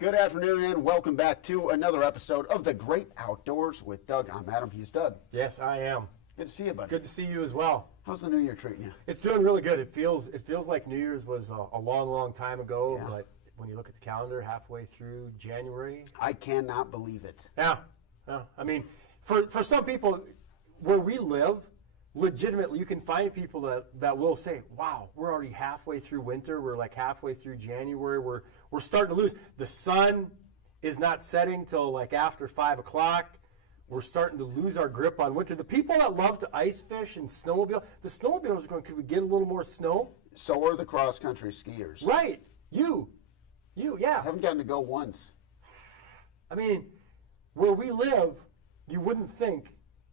Good afternoon and welcome back to another episode of The Great Outdoors with Doug. I'm Adam, he's Doug. Yes, I am. Good to see you, buddy. Good to see you as well. How's the new year treating you? It's doing really good. It feels like New Year's was a long time ago, Yeah. but when you look at the calendar, halfway through January. I cannot believe it. Yeah. I mean, for some people, where we live, legitimately, you can find people that will say, wow, we're already halfway through winter. We're like halfway through January. We're starting to lose. The sun is not setting till like after 5 o'clock. We're starting to lose our grip on winter. The people that love to ice fish and snowmobile, the snowmobilers are going, could we get a little more snow? So are the cross-country skiers. Right. You, yeah. I haven't gotten to go once. I mean, where we live, you wouldn't think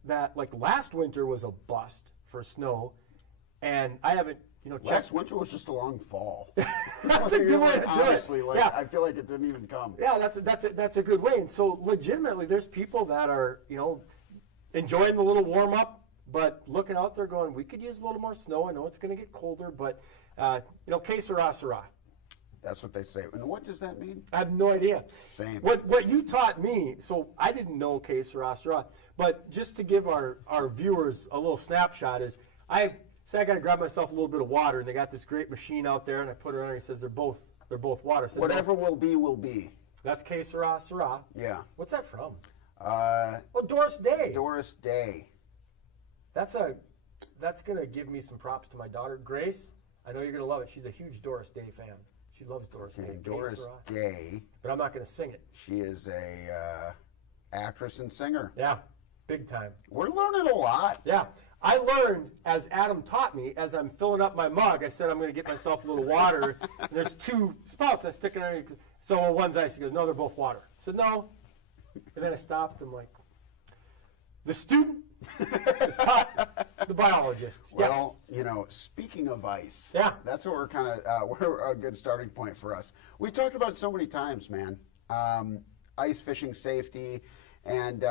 that, like, last winter was a bust for snow, and I haven't, checked. Last winter was just a long fall. That's a good way to do it. Honestly, Yeah. I feel like it didn't even come. Yeah, that's a good way. And so, legitimately, there's people that are, enjoying the little warm up, but looking out there going, we could use a little more snow. I know it's going to get colder, but, que sera, sera. That's what they say. And what does that mean? I have no idea. Same. What you taught me, so I didn't know que sera, sera, but just to give our viewers a little snapshot is, I got to grab myself a little bit of water, and they got this great machine out there, and I put it on, and he says they're both water. So Whatever will be, will be. That's que sera, sera. Yeah. What's that from? Oh, Doris Day. Doris Day. That's going to give me some props to my daughter, Grace. I know you're going to love it. She's a huge Doris Day fan. She loves Doris Day. And Doris Day. But I'm not going to sing it. She is a actress and singer. Yeah, big time. We're learning a lot. Yeah. I learned, as Adam taught me, as I'm filling up my mug, I said I'm going to get myself a little water. And there's two spouts I stick it underneath. So one's ice. He goes, no, they're both water. I said, no. And then I stopped. I'm like, the student is taught the biologist. Well, yes. Speaking of ice, Yeah. that's what we're a good starting point for us. We talked about it so many times, man. Ice fishing safety. And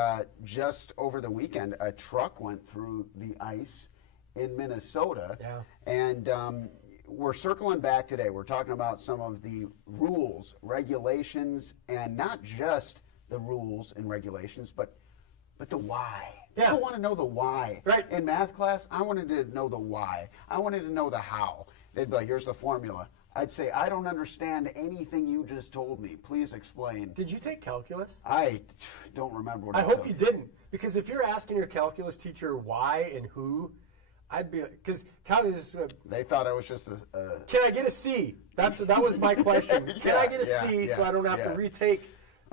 just over the weekend, a truck went through the ice in Minnesota. Yeah. And we're circling back today. We're talking about some of the rules, regulations, and not just the rules and regulations, but the why. Yeah. People want to know the why. Right. In math class, I wanted to know the why. I wanted to know the how. They'd be like, here's the formula. I'd say, I don't understand anything you just told me. Please explain. Did you take calculus? I don't remember what I I hope took. you didn't. Because if you're asking your calculus teacher why and who, I'd be, because calculus, They thought I was just a can I get a C? That was my question. Can I get a C so I don't have to retake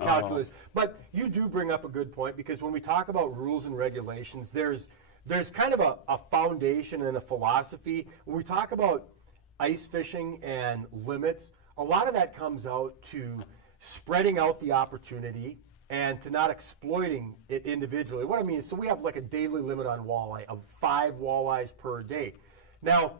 calculus? But you do bring up a good point, because when we talk about rules and regulations, there's kind of a foundation and a philosophy. When we talk about ice fishing and limits, a lot of that comes out to spreading out the opportunity and to not exploiting it individually. What I mean is, so we have like a daily limit on walleye of 5 walleyes per day. Now,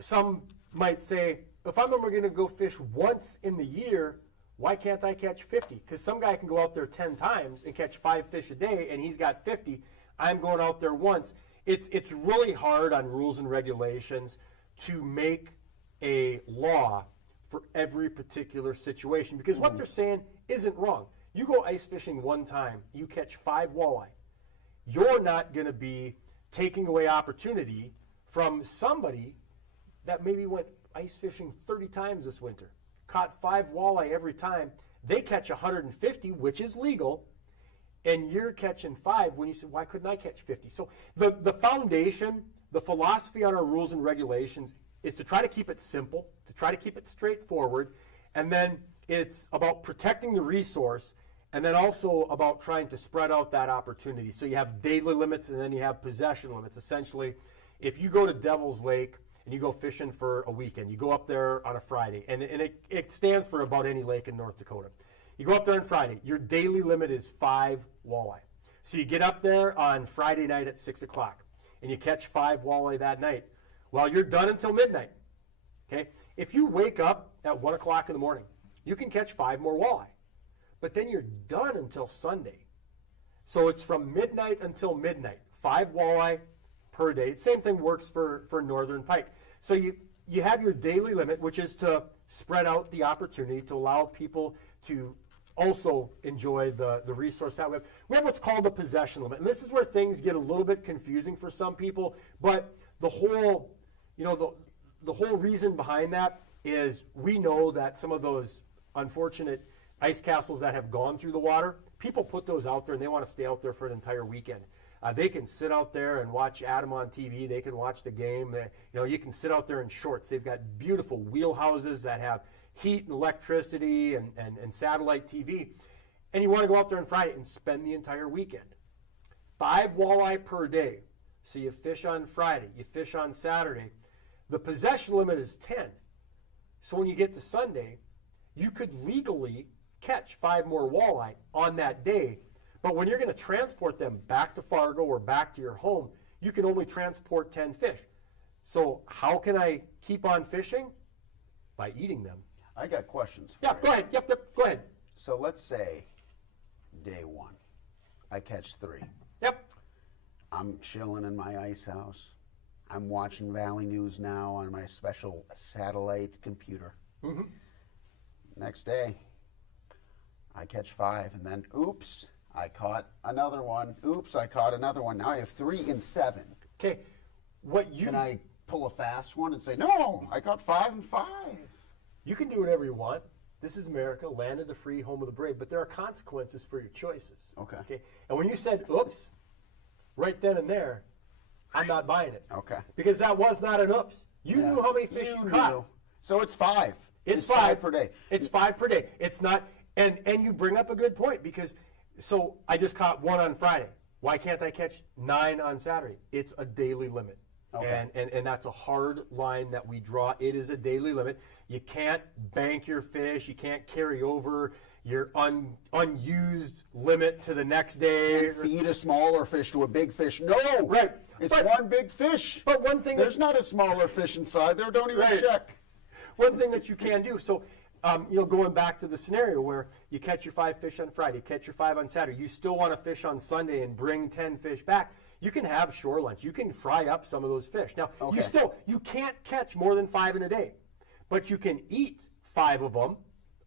some might say, if I'm only going to go fish once in the year, why can't I catch 50? Because some guy can go out there 10 times and catch 5 fish a day, and he's got 50. I'm going out there once. It's really hard on rules and regulations to make a law for every particular situation, because what they're saying isn't wrong. You go ice fishing one time, you catch 5 walleye. You're not going to be taking away opportunity from somebody that maybe went ice fishing 30 times this winter, caught 5 walleye every time. They catch 150, which is legal, and you're catching 5 when you say, why couldn't I catch 50? So the foundation, the philosophy on our rules and regulations is to try to keep it simple, to try to keep it straightforward, and then it's about protecting the resource, and then also about trying to spread out that opportunity. So you have daily limits, and then you have possession limits. Essentially, if you go to Devil's Lake and you go fishing for a weekend, you go up there on a Friday, and it stands for about any lake in North Dakota. You go up there on Friday, your daily limit is 5 walleye. So you get up there on Friday night at 6 o'clock, and you catch 5 walleye that night. Well, you're done until midnight. Okay? If you wake up at 1 o'clock in the morning, you can catch 5 more walleye. But then you're done until Sunday. So it's from midnight until midnight, 5 walleye per day. Same thing works for northern pike. So you have your daily limit, which is to spread out the opportunity to allow people to also enjoy the resource that we have what's called a possession limit. And this is where things get a little bit confusing for some people, but the whole, the whole reason behind that is we know that some of those unfortunate ice castles that have gone through the water, people put those out there and they want to stay out there for an entire weekend. They can sit out there and watch Adam on TV. They can watch the game. You can sit out there in shorts. They've got beautiful wheelhouses that have heat and electricity and satellite TV. And you want to go out there on Friday and spend the entire weekend. 5 walleye per day. So you fish on Friday, you fish on Saturday. The possession limit is 10. So when you get to Sunday, you could legally catch 5 more walleye on that day. But when you're going to transport them back to Fargo or back to your home, you can only transport 10 fish. So how can I keep on fishing? By eating them. I got questions for Yeah, you. go ahead. Yep, go ahead. So let's say day 1, I catch 3. Yep. I'm chilling in my ice house. I'm watching Valley News now on my special satellite computer. Mm-hmm. Next day, I catch 5, and then oops, I caught another one. Oops, I caught another one. Now I have 3 and 7. Okay. Can I pull a fast one and say, no, I caught 5 and 5? You can do whatever you want. This is America, land of the free, home of the brave, but there are consequences for your choices. Okay. And when you said, oops, right then and there, I'm not buying it. Okay. Because that was not an oops. You knew how many fish you caught. Knew. So it's 5. It's 5 per day. It's 5 per day. It's not, and you bring up a good point because, so I just caught 1 on Friday. Why can't I catch 9 on Saturday? It's a daily limit. Okay. And that's a hard line that we draw. It is a daily limit. You can't bank your fish. You can't carry over your unused limit to the next day. And feed a smaller fish to a big fish. No. Right. It's one big fish. But one thing There's not a smaller fish inside there. Don't even check. One thing that you can do, so going back to the scenario where you catch your 5 fish on Friday, catch your 5 on Saturday, you still want to fish on Sunday and bring 10 fish back. You can have shore lunch. You can fry up some of those fish. Now, you can't catch more than 5 in a day, but you can eat 5 of them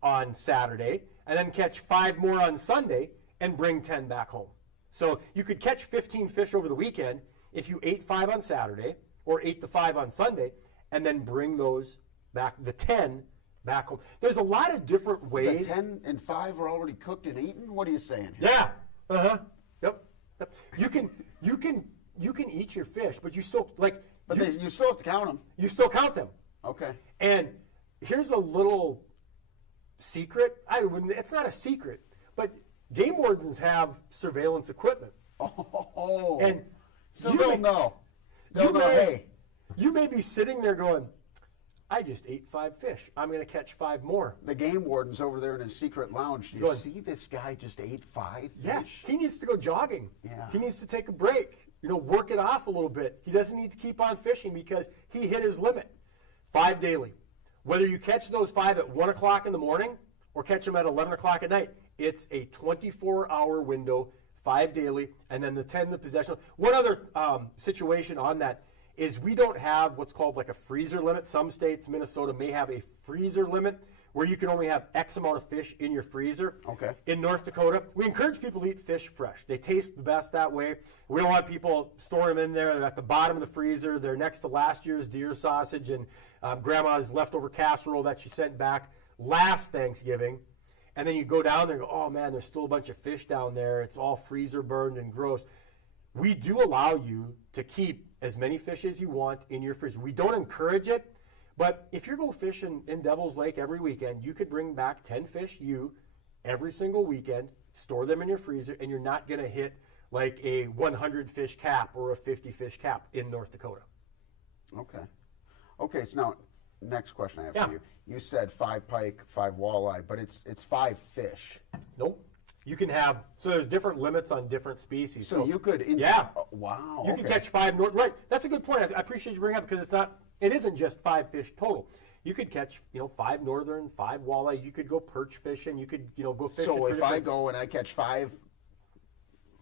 on Saturday and then catch 5 more on Sunday and bring 10 back home. So you could catch 15 fish over the weekend if you ate 5 on Saturday or ate the 5 on Sunday and then bring those back, the 10 back home. There's a lot of different ways. The 10 and 5 are already cooked and eaten? What are you saying here? Yeah. Uh-huh. Yep. You can eat your fish, but you still you still have to count them. You still count them. Okay. And here's a little secret. It's not a secret, but game wardens have surveillance equipment. Oh. And so they'll know. They'll know, hey. You may be sitting there going, I just ate 5 fish. I'm going to catch 5 more. The game warden's over there in his secret lounge. Do you see this guy just ate 5 Yeah, fish? he needs to go jogging. Yeah. He needs to take a break. Work it off a little bit. He doesn't need to keep on fishing because he hit his limit. 5 daily. Whether you catch those 5 at 1 o'clock in the morning or catch them at 11 o'clock at night, it's a 24-hour window, 5 daily, and then the 10 the possession. One other situation on that is we don't have what's called like a freezer limit. Some states, Minnesota, may have a freezer limit where you can only have X amount of fish in your freezer. Okay. In North Dakota, we encourage people to eat fish fresh. They taste the best that way. We don't want people storing them in there. They're at the bottom of the freezer. They're next to last year's deer sausage and grandma's leftover casserole that she sent back last Thanksgiving. And then you go down there and go, oh man, there's still a bunch of fish down there. It's all freezer burned and gross. We do allow you to keep as many fish as you want in your freezer. We don't encourage it, but if you're going fishing in Devil's Lake every weekend, you could bring back 10 fish every single weekend, store them in your freezer, and you're not going to hit like a 100 fish cap or a 50 fish cap in North Dakota. Okay, so now next question I have for you. You said 5 pike, 5 walleye, but it's 5 fish. Nope. You can have, so there's different limits on different species. So you could, wow. You can catch 5 right. That's a good point. I appreciate you bringing up because it isn't just 5 fish total. You could catch, 5 northern, 5 walleye. You could go perch fishing. You could, go fishing. So if I go and I catch 5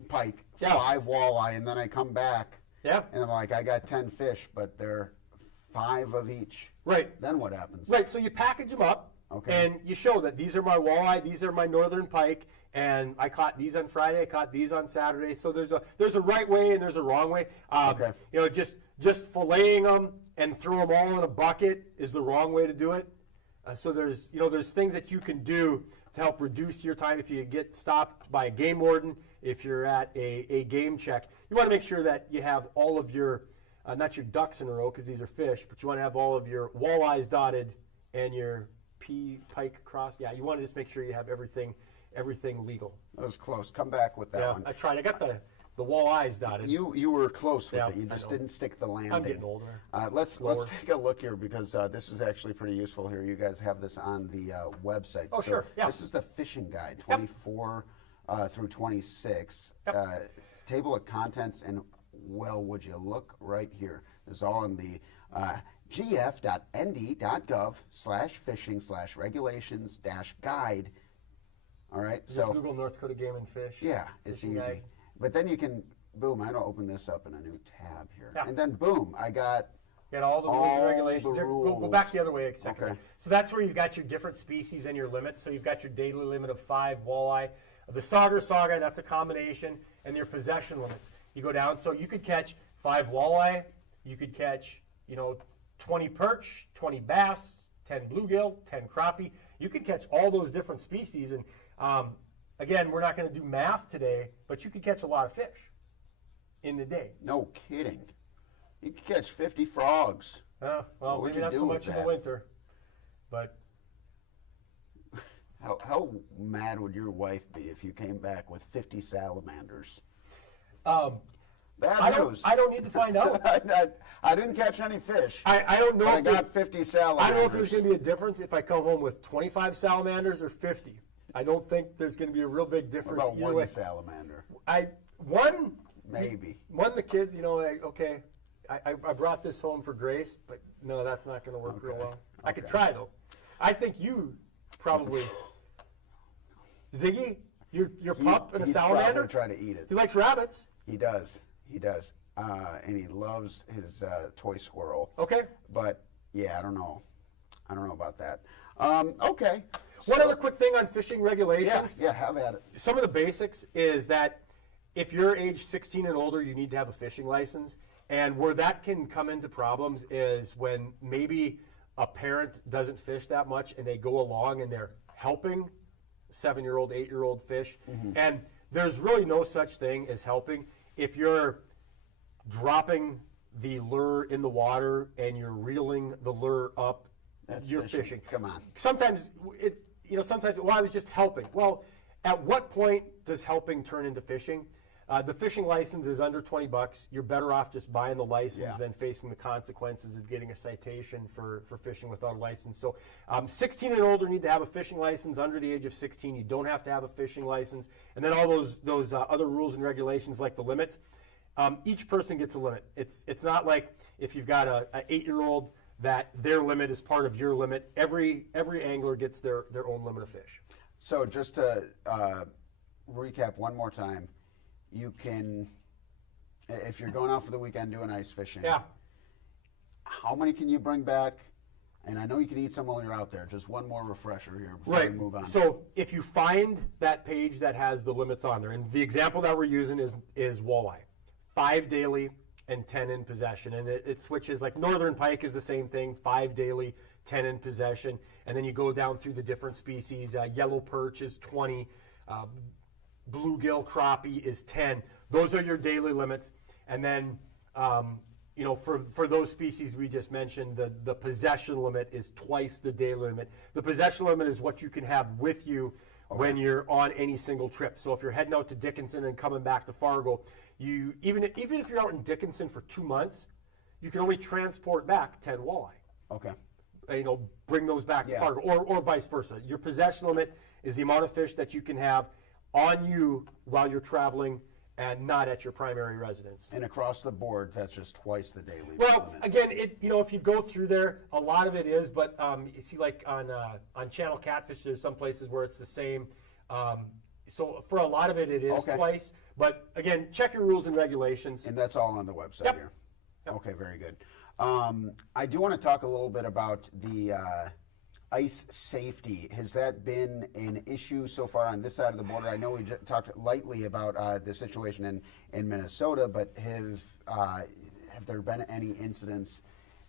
pike, 5 walleye, and then I come back, and I'm like, I got 10 fish, but they're 5 of each. Right. Then what happens? Right, so you package them up, and you show that these are my walleye, these are my northern pike, and I caught these on Friday, I caught these on Saturday. So there's a right way and there's a wrong way. You know, just filleting them and throw them all in a bucket is the wrong way to do it. So there's things that you can do to help reduce your time if you get stopped by a game warden, if you're at a game check. You want to make sure that you have all of your not your ducks in a row because these are fish, but you want to have all of your walleyes dotted and your pike crossed. Yeah, you want to just make sure you have everything legal. That was close. Come back with that one. I tried. I got the walleyes dotted. You were close with it. You just didn't stick the landing. I'm getting older. Let's take a look here because this is actually pretty useful here. You guys have this on the website. Oh, sure. Yeah. This is the fishing guide, 24 through 26. Table of contents, and well, would you look right here? This is all on the gf.nd.gov/fishing/regulations-guide. All right. Just Google North Dakota Game and Fish. Yeah, it's easy. Guide. But then you can, boom, I'm going to open this up in a new tab here. Yeah. And then, boom, I got all the rules and regulations. the Go back the other way a second. Okay. So that's where you've got your different species and your limits. So you've got your daily limit of 5 walleye. The sauger, that's a combination, and your possession limits. You go down, so you could catch 5 walleye, you could catch, 20 perch, 20 bass, 10 bluegill, 10 crappie. You could catch all those different species, and again, we're not going to do math today, but you could catch a lot of fish in the day. No kidding. You could catch 50 frogs. Well, What would maybe you not do so with much in that? the winter, but How mad would your wife be if you came back with 50 salamanders? Bad news. I don't need to find out. I didn't catch any fish. I don't know. But I if got 50 salamanders. I don't know if there's going to be a difference if I come home with 25 salamanders or 50. I don't think there's going to be a real big difference. What about either one way. salamander? Maybe. One, the kids, I brought this home for Grace, but no, that's not going to work real well. I could try, though. I think you probably... Ziggy, your pup and a salamander? He'd probably try to eat it. He likes rabbits. He does. And he loves his toy squirrel. Okay. But, yeah, I don't know about that. Okay. One other quick thing on fishing regulations. Yeah, have at it. Some of the basics is that if you're age 16 and older, you need to have a fishing license. And where that can come into problems is when maybe a parent doesn't fish that much and they go along and they're helping 7-year-old, 8-year-old fish. And there's really no such thing as helping. If you're dropping the lure in the water and you're reeling the lure up, you're fishing. Come on. Sometimes I was just helping. Well, at what point does helping turn into fishing? The fishing license is under $20. You're better off just buying the license than facing the consequences of getting a citation for fishing without a license. So 16 and older need to have a fishing license. Under the age of 16, you don't have to have a fishing license. And then all those other rules and regulations like the limits. Each person gets a limit. It's not like if you've got an 8-year-old that their limit is part of your limit. Every angler gets their own limit of fish. So just to recap one more time, you can, if you're going out for the weekend doing ice fishing, how many can you bring back? And I know you can eat some while you're out there. Just one more refresher here before we move on. So if you find that page that has the limits on there, and the example that we're using is walleye, 5 daily and 10 in possession. And it switches, like northern pike is the same thing, 5 daily, 10 in possession. And then you go down through the different species. Yellow perch is 20. Bluegill, crappie is 10. Those are your daily limits. And then, for those species we just mentioned, the possession limit is twice the daily limit. The possession limit is what you can have with you when you're on any single trip. So if you're heading out to Dickinson and coming back to Fargo, even if you're out in Dickinson for 2 months, you can only transport back 10 walleye. Okay. Bring those back to Fargo, or vice versa. Your possession limit is the amount of fish that you can have on you while you're traveling and not at your primary residence. And across the board, that's just twice the daily limit. Well, again, if you go through there, a lot of it is, but you see, like on Channel Catfish, there's some places where it's the same. So for a lot of it is twice. But again, check your rules and regulations. And that's all on the website here. Yep. Okay, very good. I do want to talk a little bit about the ice safety. Has that been an issue so far on this side of the border? I know we just talked lightly about the situation in Minnesota, but have there been any incidents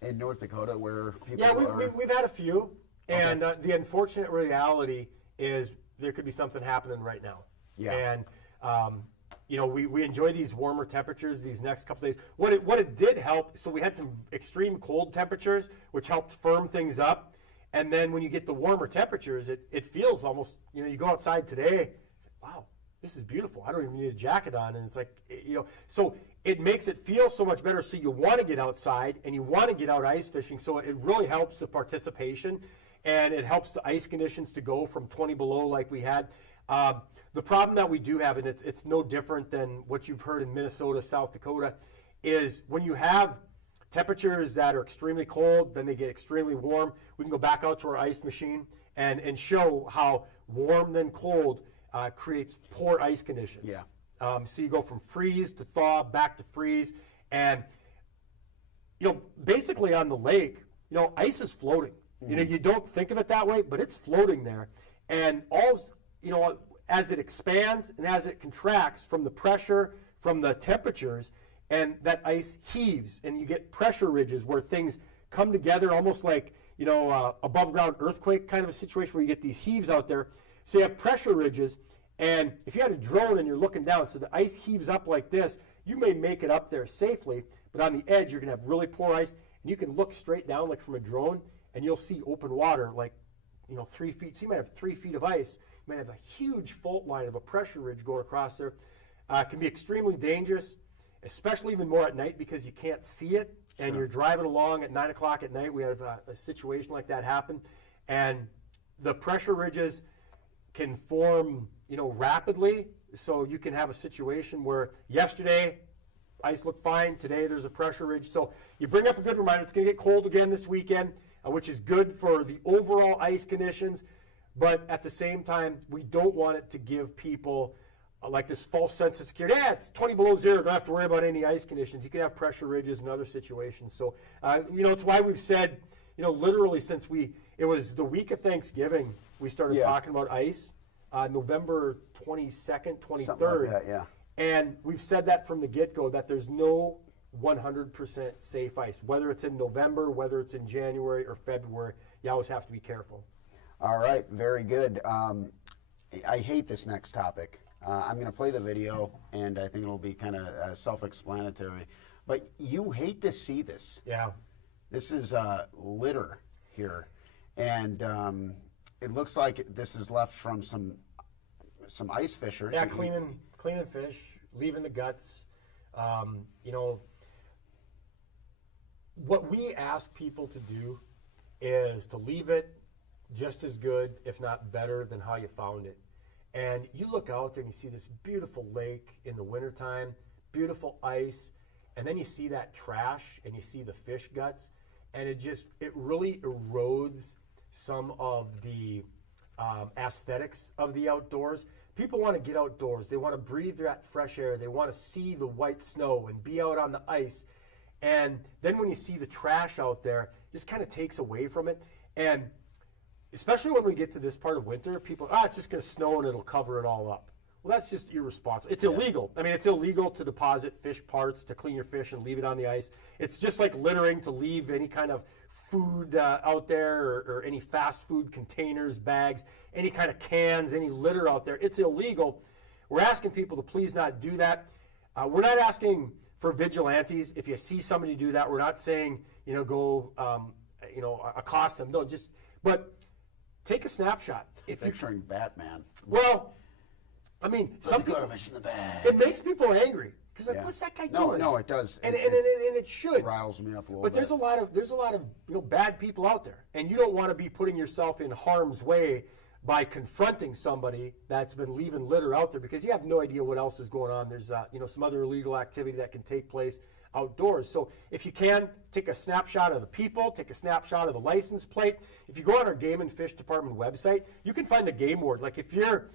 in North Dakota where people we've had a few, and the unfortunate reality is there could be something happening right now. Yeah. And we enjoy these warmer temperatures these next couple days. What it did help, so we had some extreme cold temperatures, which helped firm things up. And then when you get the warmer temperatures, it feels almost, you go outside today, it's like, wow, this is beautiful. I don't even need a jacket on. And it's like, so it makes it feel so much better. So you want to get outside and you want to get out ice fishing. So it really helps the participation, and it helps the ice conditions to go from 20 below like we had. The problem that we do have, and it's no different than what you've heard in Minnesota, South Dakota, is when you have temperatures that are extremely cold, then they get extremely warm. We can go back out to our ice machine and show how warm then cold creates poor ice conditions. Yeah. So you go from freeze to thaw, back to freeze, and basically on the lake, ice is floating. Mm-hmm. You don't think of it that way, but it's floating there, and as it expands and as it contracts from the pressure, from the temperatures, and that ice heaves, and you get pressure ridges where things come together almost like, above ground earthquake kind of a situation where you get these heaves out there. So you have pressure ridges, and if you had a drone and you're looking down, so the ice heaves up like this, you may make it up there safely, but on the edge you're going to have really poor ice, and you can look straight down like from a drone, and you'll see open water like 3 feet. So you might have 3 feet of ice. You might have a huge fault line of a pressure ridge going across there. It can be extremely dangerous, especially even more at night because you can't see it, and you're driving along at 9 o'clock at night. We had a situation like that happen, and the pressure ridges can form, rapidly. So you can have a situation where yesterday ice looked fine. Today there's a pressure ridge. So you bring up a good reminder. It's going to get cold again this weekend, which is good for the overall ice conditions. But at the same time, we don't want it to give people like this false sense of security. Yeah, it's 20 below zero. Don't have to worry about any ice conditions. You can have pressure ridges and other situations. So, it's why we've said, literally since it was the week of Thanksgiving, we started talking about ice, November 22nd, 23rd. Something like that, yeah. And we've said that from the get-go, that there's no 100% safe ice. Whether it's in November, whether it's in January or February, you always have to be careful. All right, very good. I hate this next topic. I'm going to play the video, and I think it'll be kind of self-explanatory. But you hate to see this. Yeah. This is litter here, and it looks like this is left from some ice fishers. Yeah, cleaning fish, leaving the guts. What we ask people to do is to leave it just as good, if not better, than how you found it. And you look out there and you see this beautiful lake in the wintertime, beautiful ice, and then you see that trash and you see the fish guts, and it really erodes some of the aesthetics of the outdoors. People want to get outdoors. They want to breathe that fresh air. They want to see the white snow and be out on the ice. And then when you see the trash out there, it just kind of takes away from it. And especially when we get to this part of winter, people, it's just going to snow and it'll cover it all up. Well, that's just irresponsible. It's illegal. I mean, it's illegal to deposit fish parts, to clean your fish and leave it on the ice. It's just like littering, to leave any kind of food out there, or any fast food containers, bags, any kind of cans, any litter out there. It's illegal. We're asking people to please not do that. We're not asking for vigilantes. If you see somebody do that, we're not saying, go, accost them. No, but take a snapshot. Picturing Batman. Well, I mean, some people, it makes people angry because what's that guy doing? No, it does, and it should. It riles me up a little bit. But there's a lot of bad people out there, and you don't want to be putting yourself in harm's way by confronting somebody that's been leaving litter out there, because you have no idea what else is going on. There's some other illegal activity that can take place outdoors. So if you can, take a snapshot of the people, take a snapshot of the license plate. If you go on our Game and Fish Department website, you can find a game warden. Like if you're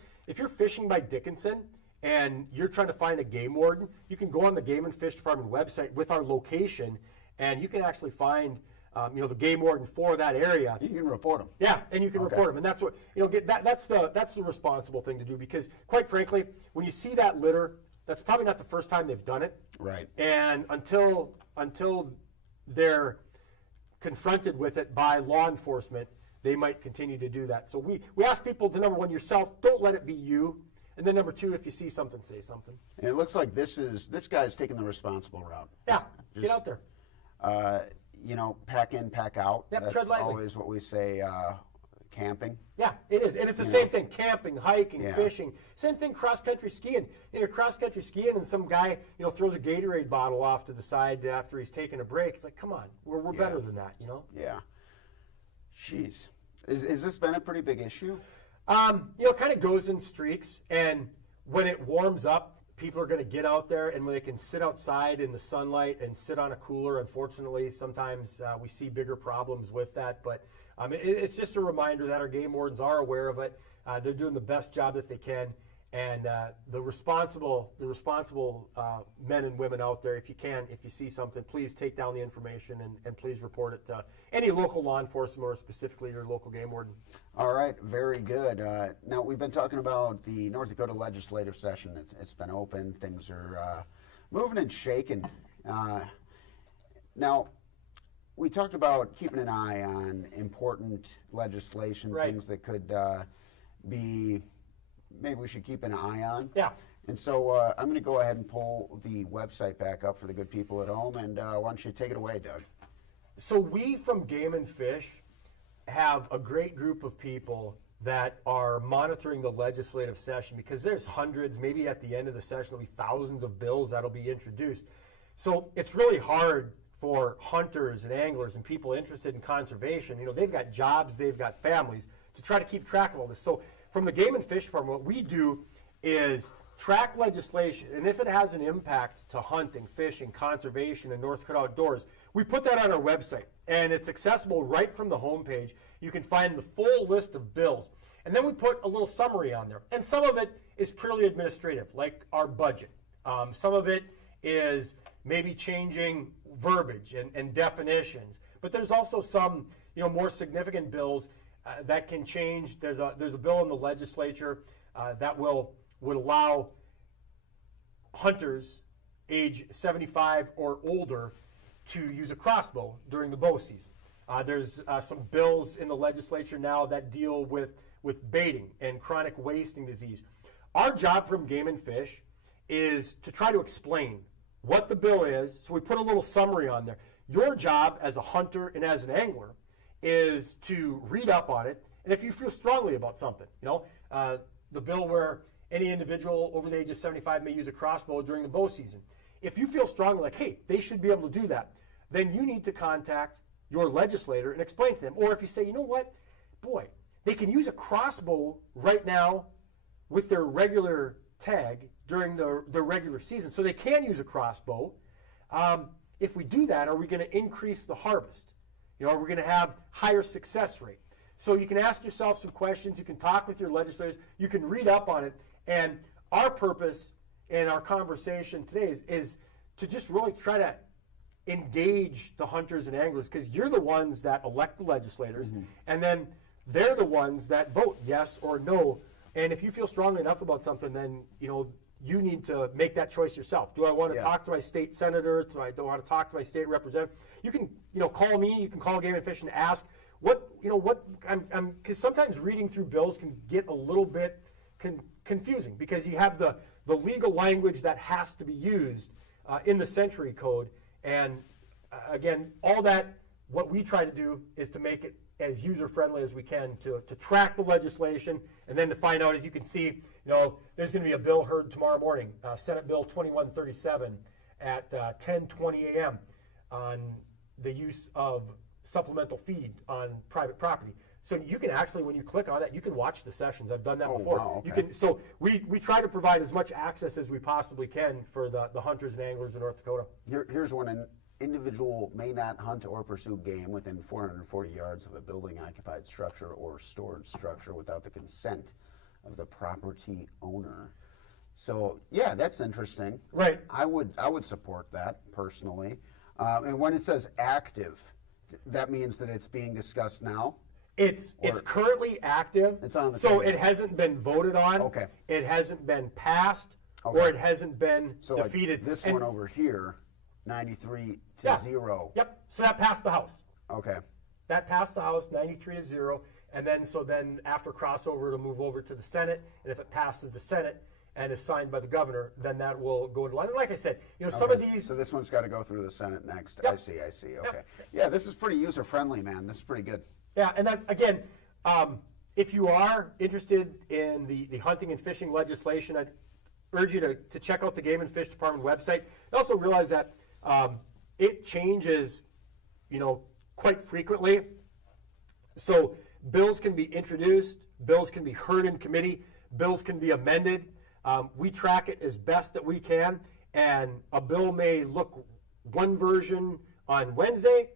fishing by Dickinson and you're trying to find a game warden, you can go on the Game and Fish Department website with our location, and you can actually find the game warden for that area. You can report them. Yeah, and you can report them, and that's what that's the responsible thing to do, because quite frankly, when you see that litter, that's probably not the first time they've done it. Right. And until they're confronted with it by law enforcement, they might continue to do that. So we ask people to, number one, yourself, don't let it be you. And then number two, if you see something, say something. And it looks like this guy's taking the responsible route. Yeah, get out there. Pack in, pack out. Yep, That's tread lightly. always what we say, camping. Yeah, it is. And it's the same thing, camping, hiking, fishing. Same thing, cross-country skiing. You're cross-country skiing and some guy, throws a Gatorade bottle off to the side after he's taking a break. It's like, come on, we're better than that, Yeah. Jeez. Is this been a pretty big issue? It kind of goes in streaks, and when it warms up, people are going to get out there, and when they can sit outside in the sunlight and sit on a cooler, unfortunately, sometimes we see bigger problems with that. But it's just a reminder that our game wardens are aware of it. They're doing the best job that they can, and the responsible men and women out there, if you see something, please take down the information and please report it to any local law enforcement or specifically your local game warden. All right, very good. Now, we've been talking about the North Dakota legislative session. It's been open. Things are moving and shaking. Now, we talked about keeping an eye on important legislation, right. Things that could be maybe we should keep an eye on. Yeah. And so I'm going to go ahead and pull the website back up for the good people at home. And why don't you take it away, Doug? So we from Game and Fish have a great group of people that are monitoring the legislative session, because there's hundreds, maybe at the end of the session there'll be thousands of bills that'll be introduced. So it's really hard for hunters and anglers and people interested in conservation. They've got jobs, they've got families, to try to keep track of all this. So from the Game and Fish Farm, what we do is track legislation, and if it has an impact to hunting, fishing, conservation, and North Dakota outdoors, we put that on our website, and it's accessible right from the homepage. You can find the full list of bills, and then we put a little summary on there. And some of it is purely administrative, like our budget. Some of it is maybe changing verbiage and definitions, but there's also some more significant bills that can change. There's a bill in the legislature that would allow hunters age 75 or older to use a crossbow during the bow season. There's some bills in the legislature now that deal with baiting and chronic wasting disease. Our job from Game and Fish is to try to explain what the bill is, so we put a little summary on there. Your job as a hunter and as an angler is to read up on it, and if you feel strongly about something, the bill where any individual over the age of 75 may use a crossbow during the bow season. If you feel strongly like, hey, they should be able to do that, then you need to contact your legislator and explain to them. Or if you say, you know what, boy, they can use a crossbow right now with their regular tag during the regular season, so they can use a crossbow. If we do that, are we going to increase the harvest? Are we going to have higher success rate? So you can ask yourself some questions. You can talk with your legislators. You can read up on it. And our purpose in our conversation today is to just really try to engage the hunters and anglers, because you're the ones that elect the legislators, and then they're the ones that vote yes or no. And if you feel strongly enough about something, then you need to make that choice yourself. Do I want to talk to my state senator? Do I want to talk to my state representative? You can call me. You can call Game and Fish and ask because sometimes reading through bills can get a little bit confusing, because you have the legal language that has to be used in the Century Code. And again, all that, what we try to do is to make it as user-friendly as we can to track the legislation, and then to find out, as you can see, there's going to be a bill heard tomorrow morning, Senate Bill 2137 at 10:20 a.m. on the use of supplemental feed on private property. So you can actually, when you click on that, you can watch the sessions. I've done that before. Wow, okay. You can. So we try to provide as much access as we possibly can for the hunters and anglers in North Dakota. Here's one. An individual may not hunt or pursue game within 440 yards of a building-occupied structure or storage structure without the consent of the property owner. So yeah, that's interesting. Right. I would support that personally. And when it says active, that means that it's being discussed now? It's currently active. It's on the so table. it hasn't been voted on. Okay. It hasn't been passed, Okay. or it hasn't been So defeated. like this And- one over here, 93 to yeah. 0. Yep. So that passed the House. Okay. That passed the House 93 to 0, and then after crossover, it'll move over to the Senate, and if it passes the Senate and is signed by the governor, then that will go to line. And like I said, some of these. So this one's got to go through the Senate next. Yep. I see. Okay. Yeah, this is pretty user friendly, man. This is pretty good. Yeah, and that's again, if you are interested in the hunting and fishing legislation, I'd urge you to check out the Game and Fish Department website. And also realize that it changes, quite frequently. So bills can be introduced, bills can be heard in committee, bills can be amended. We track it as best that we can, and a bill may look one version on Wednesday,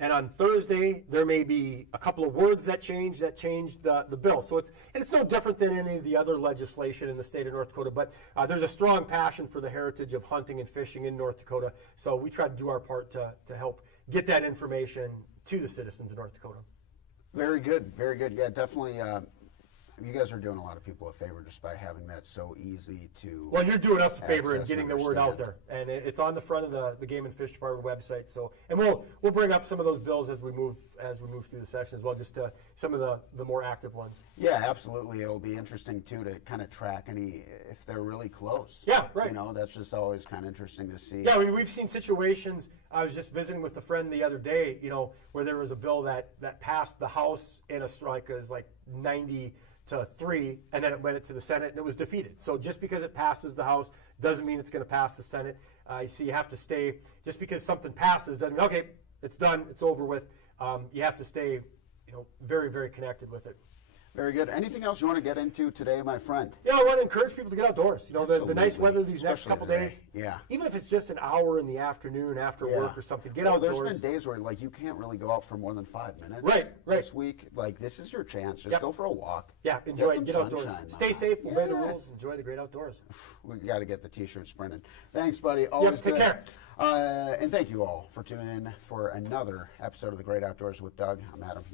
and on Thursday there may be a couple of words that change the bill. So it's no different than any of the other legislation in the state of North Dakota, but there's a strong passion for the heritage of hunting and fishing in North Dakota, so we try to do our part to help get that information to the citizens of North Dakota. Very good. Very good. Yeah, definitely. You guys are doing a lot of people a favor just by having that so easy to. Well, you're doing us a favor in access getting and the word out understand. there, and it's on the front of the Game and Fish Department website. So, and we'll bring up some of those bills as we move through the session as well, just some of the more active ones. Yeah, absolutely. It'll be interesting too to kind of track any if they're really close. Yeah, right. That's just always kind of interesting to see. Yeah, I mean, we've seen situations. I was just visiting with a friend the other day, where there was a bill that passed the House in a strike, is like 90 to 3, and then it went to the Senate and it was defeated. So just because it passes the House doesn't mean it's going to pass the Senate. So you have to stay. Just because something passes doesn't mean okay, it's done, it's over with. You have to stay, very, very connected with it. Very good. Anything else you want to get into today, my friend? Yeah, I want to encourage people to get outdoors. The nice Absolutely. weather these next Especially couple today. days. Yeah. Even if it's just an hour in the afternoon after work or something, get outdoors. There's been days where you can't really go out for more than 5 minutes. Right. This week, this is your chance. Just go for a walk. Yeah, enjoy some it. Get outdoors. sunshine, Stay man. safe. Obey the Yeah. rules. Enjoy the great outdoors. We got to get the t-shirts printed. Thanks, buddy. Always take good. care. And thank you all for tuning in for another episode of The Great Outdoors with Doug. I'm Adam.